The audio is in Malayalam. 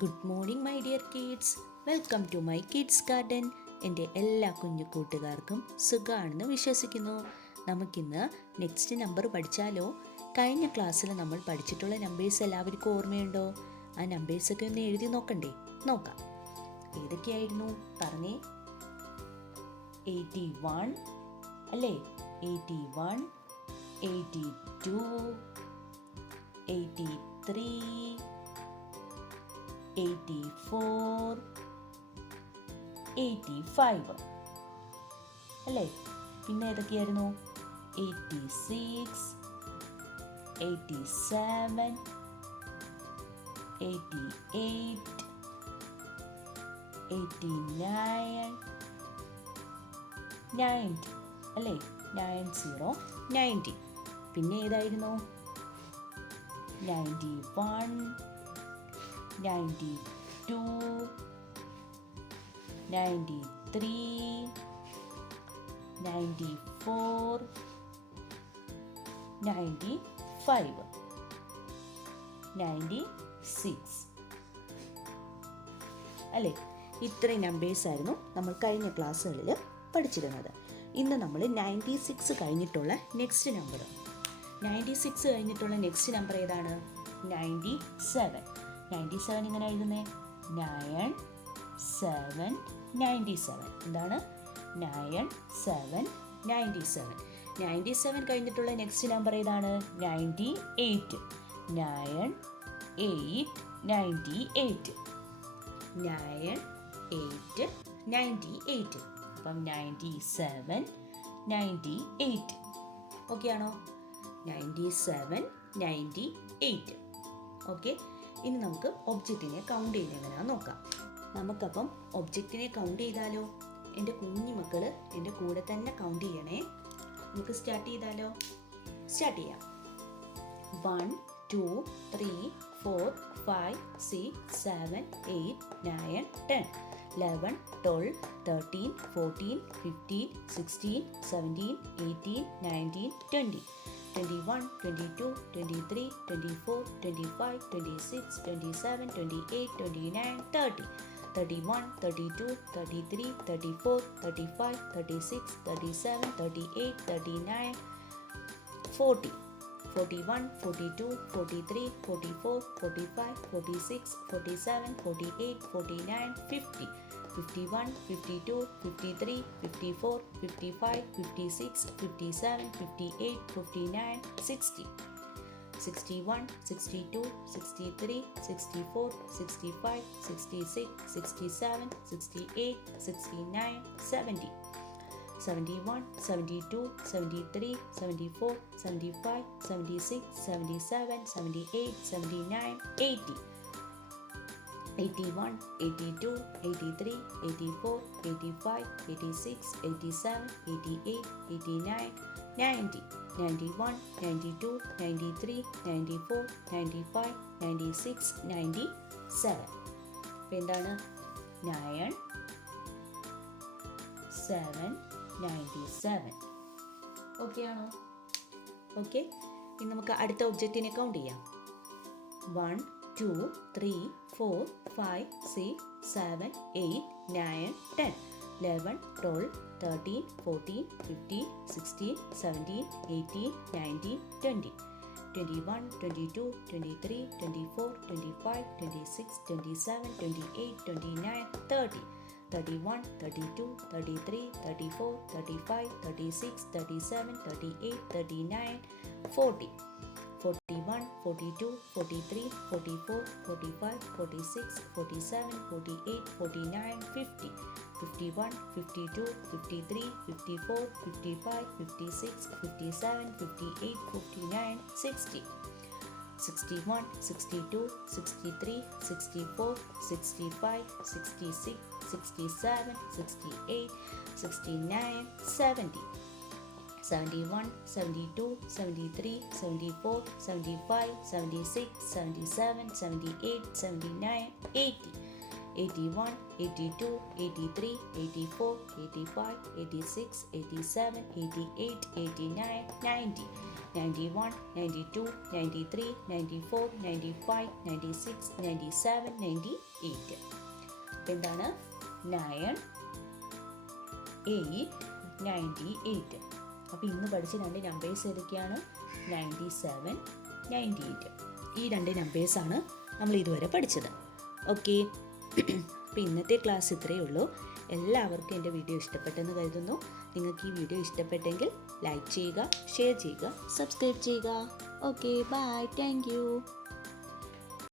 Good morning my dear kids. Welcome to my kids garden. എൻ്റെ എല്ലാ കുഞ്ഞു കൂട്ടുകാർക്കും സുഖമാണെന്ന് വിശ്വസിക്കുന്നു. നമുക്കിന്ന് നെക്സ്റ്റ് നമ്പർ പഠിച്ചാലോ? കഴിഞ്ഞ ക്ലാസ്സിൽ നമ്മൾ പഠിച്ചിട്ടുള്ള നമ്പേഴ്സ് എല്ലാവർക്കും ഓർമ്മയുണ്ടോ? ആ നമ്പേഴ്സൊക്കെ ഒന്ന് എഴുതി നോക്കണ്ടേ? നോക്കാം. ഏതൊക്കെയായിരുന്നു പറഞ്ഞേ? 81 അല്ലേ? 81, 82, 83, 84, 85 അല്ലേ? പിന്നെ ഏതൊക്കെയായിരുന്നു? 86, 87, 88, 89, 90 അല്ലേ? 90, 90. പിന്നെ ഏതായിരുന്നു? 91, 92, 93, 94, 95, 96 അല്ലേ? ഇത്രയും നമ്പേഴ്സായിരുന്നു നമ്മൾ കഴിഞ്ഞ ക്ലാസ്സുകളിൽ പഠിച്ചിരുന്നത്. ഇന്ന് നമ്മൾ 96 കഴിഞ്ഞിട്ടുള്ള നെക്സ്റ്റ് നമ്പർ 96 കഴിഞ്ഞിട്ടുള്ള നെക്സ്റ്റ് നമ്പർ ഏതാണ്? 97. 97 ഇങ്ങനെ എഴുതുന്നേ? 9, 7, 97. എന്താണ്? 9, 7, 97. 97 കഴിഞ്ഞിട്ടുള്ള നെക്സ്റ്റ് നമ്പർ ഏതാണ്? 98. 9, 8, 98. 9, 8, 98. അപ്പം 97, 98. ഓക്കെ ആണോ? 97, 98. ഓക്കെ. ഇനി നമുക്ക് ഒബ്ജക്റ്റിനെ കൗണ്ട് ചെയ്യുന്നത് എങ്ങനെയാണെന്ന് നോക്കാം. നമുക്കപ്പം ഒബ്ജക്റ്റിനെ കൗണ്ട് ചെയ്താലോ? എൻ്റെ കുഞ്ഞു മക്കൾ എൻ്റെ കൂടെ തന്നെ കൗണ്ട് ചെയ്യണേ. നമുക്ക് സ്റ്റാർട്ട് ചെയ്താലോ? സ്റ്റാർട്ട് ചെയ്യാം. 1, 2, 3, 4, 5, 6, 7, 8, 9, 10, 11, 12, 13, 14, 15, 16, 17, 18, 19, 20, 21, 22, 23, 24, 25, 26, 27, 28, 29, 30, 31, 32, 33, 34, 35, 36, 37, 38, 39, 40, 41, 42, 43, 44, 45, 46, 47, 48, 49, 50, 51, 52, 53, 54, 55, 56, 57, 58, 59, 60, 61, 62, 63, 64, 65, 66, 67, 68, 69, 70, 71, 72, 73, 74, 75, 76, 77, 78, 79, 80, 81, 82, 83, 84, 85, 86, 87, 88, 89, 90, 91, 92, 93, 94, 95, 96, 97. അപ്പോൾ എന്താണ്? 9, 7, 97. ഓക്കെ ആണോ? ഓക്കെ. ഇനി നമുക്ക് അടുത്ത ഒബ്ജക്റ്റിനെ കൗണ്ട് ചെയ്യാം. 1, 2, 3, 4, 5, 6, 7, 8, 9, 10, 11, 12, 13, 14, 15, 16, 17, 18, 19, 20, 21, 22, 23, 24, 25, 26, 27, 28, 29, 30, 31, 32, 33, 34, 35, 36, 37, 38, 39, 40, 41, 42, 43, 44, 45, 46, 47, 48, 49, 50, 51, 52, 53, 54, 55, 56, 57, 58, 59, 60, 61, 62, 63, 64, 65, 66, 67, 68, 69, 70, 71, 72, 73, 74, 75, 76, 77, 78, 79, 80, 81, 82, 83, 84, 85, 86, 87, 88, 89, 90, 91, 92, 93, 94, 95, 96, 97, 98. എന്താണ് 9, 8, 98. അപ്പോൾ ഇന്ന് പഠിച്ച രണ്ട് നമ്പേഴ്സ് ഏതൊക്കെയാണ്? 97, 98. ഈ രണ്ട് നമ്പേഴ്സാണ് നമ്മൾ ഇതുവരെ പഠിച്ചത്. ഓക്കെ, അപ്പോൾ ഇന്നത്തെ ക്ലാസ് ഇത്രയേ ഉള്ളൂ. എല്ലാവർക്കും എൻ്റെ വീഡിയോ ഇഷ്ടപ്പെട്ടെന്ന് കരുതുന്നു. നിങ്ങൾക്ക് ഈ വീഡിയോ ഇഷ്ടപ്പെട്ടെങ്കിൽ ലൈക്ക് ചെയ്യുക, ഷെയർ ചെയ്യുക, സബ്സ്ക്രൈബ് ചെയ്യുക. Okay, bye, thank U.